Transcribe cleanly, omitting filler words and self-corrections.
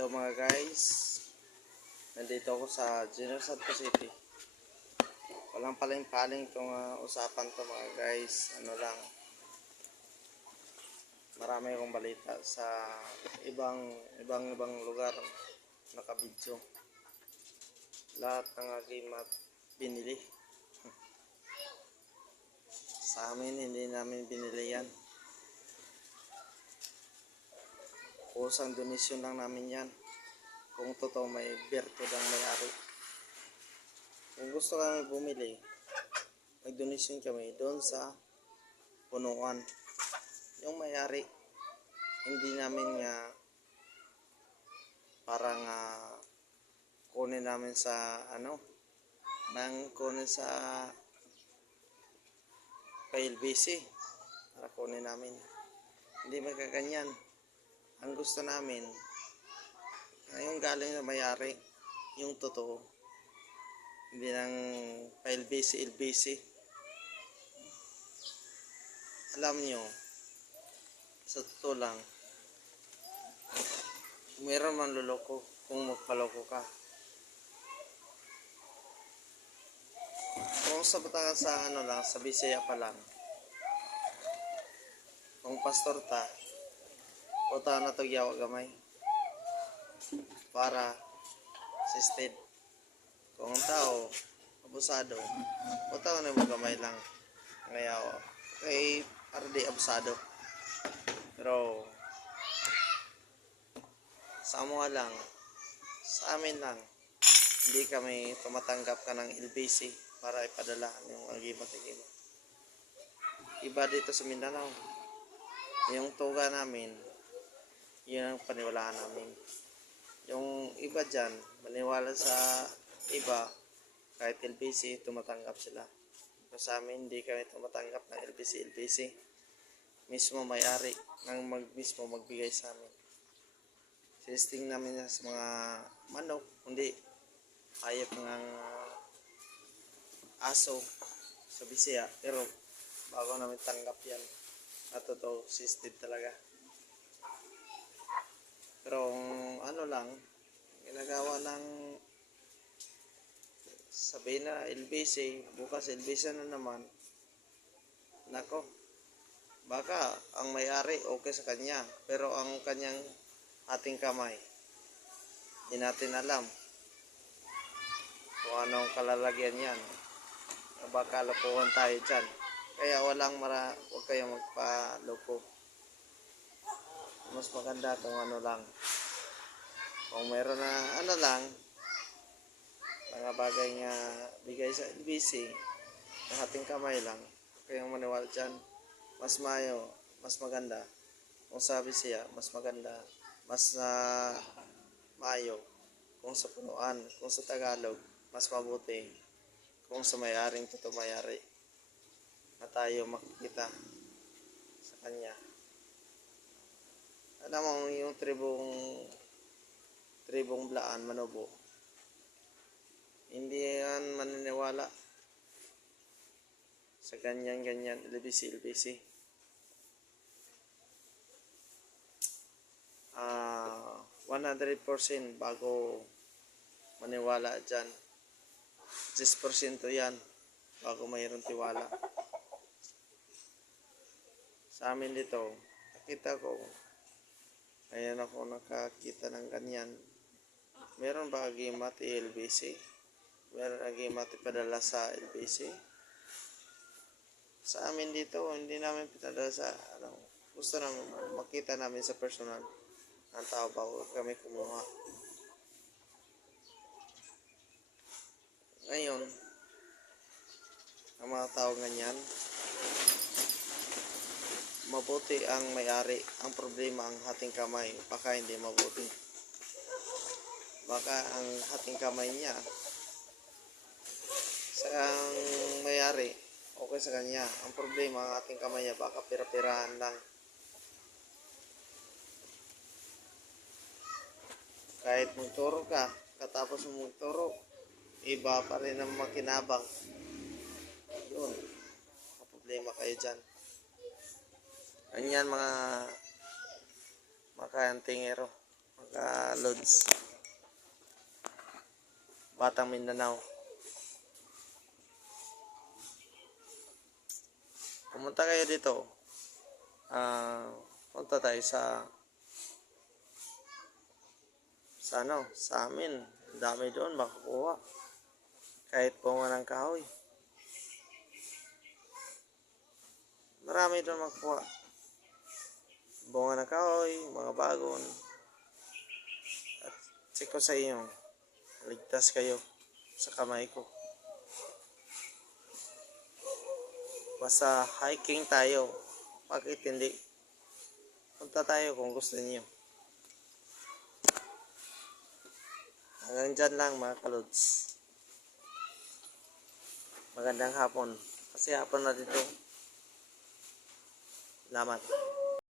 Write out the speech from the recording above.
Hello mga guys, nandito ako sa General Santos City. Walang paling-paling itong usapan to mga guys. Ano lang, marami akong balita sa ibang lugar nakabidyo. Lahat ng aking binili. Sa amin hindi namin binili yan. Kusang donasyon lang namin yan. Kung totoo may berto ang may-ari. Kung gusto kami bumili, mag-donation kami doon sa punuan. Yung may-ari, hindi namin nga parang kunin namin sa kunin sa PLBC para kunin namin. Hindi magkaganyan. Ang gusto namin yung galing na may-ari, yung totoo, hindi lang PLBC, LBC. Alam nyo, sa totoo lang, mayroon man luloko kung magpaloko ka. Kung sa Batangas sa Bisaya pa lang, kung pastor ta, puta na to yawa gamay para assisted. Kung ang tao abusado, puta na mo gamay lang ngayaw kay para di abusado. Pero sa lang, sa amin lang, hindi kami tumatanggap ka ng LBC para ipadala yung agimat-agimat. Iba dito sa Mindanao, yung tuga namin, yun ang paniwalaan namin. Yung iba dyan, maniwala sa iba, kahit LBC, tumatanggap sila. Pero sa amin, hindi kami tumatanggap ng LBC. Mismo may-ari nang mismo magbigay sa amin. Sisting namin sa mga manok, hindi hayop ng aso sa Bisaya. Pero bago namin tanggap yan, at totoo, sisted talaga. Pero ginagawa ng sabihin na LBC, bukas LBC na naman, nako, baka ang may-ari okay sa kanya, pero ang kanyang ating kamay, hindi natin alam kung anong kalalagyan yan. Baka lokohan tayo dyan. Kaya huwag kayong magpaloko. Mas maganda kung kung meron na mga bagay nga bigay sa LBC, ng ating kamay lang, kayong maniwala dyan. Mas maganda. Kung sa Bisaya, mas maganda. Mas mayo. Kung sa punuan, kung sa Tagalog, mas mabuti. Kung sa may-aring totoo may-ari, na tayo makikita sa kanya. Alam mo yung tribong Blaan, Manobo, hindi yan maniniwala sa ganyan LBC 100% bago maniwala dyan. 10% yan bago mayroon tiwala. Sa amin dito, nakita ko, ngayon ako nakakita ng ganyan. Meron ba agimat LBC? Meron agimat ipadala sa LBC? Sa amin dito, hindi namin pinadala sa gusto namin makita namin sa personal ng tao bago kami kumuha. Ngayon, ang mga tao ganyan, mabuti ang may-ari. Ang problema ang hating kamay, baka hindi mabuti. Baka ang hating kamay niya sa may-ari, okay sa kanya. Ang problema ang hating kamay niya, baka pira-pirahan lang. Kahit magturo ka, katapos mo magturo, iba pa rin ang makinabang. Yun, problema kayo dyan. Ganyan mga kayantingero, mga lods. Batang Mindanao. Pumunta kayo dito. Punta tayo sa amin. Ang dami doon makakuha. Kahit bunga ng kahoy. Marami doon makukuha. Bunga ng kahoy, mga bagon. At check ko sa inyo. Ligtas kayo sa kamay ko. Basta hiking tayo. Bakit hindi? Punta tayo kung gusto niyo. Hanggang dyan lang mga kalods. Magandang hapon. Kasi hapon na dito. Salamat.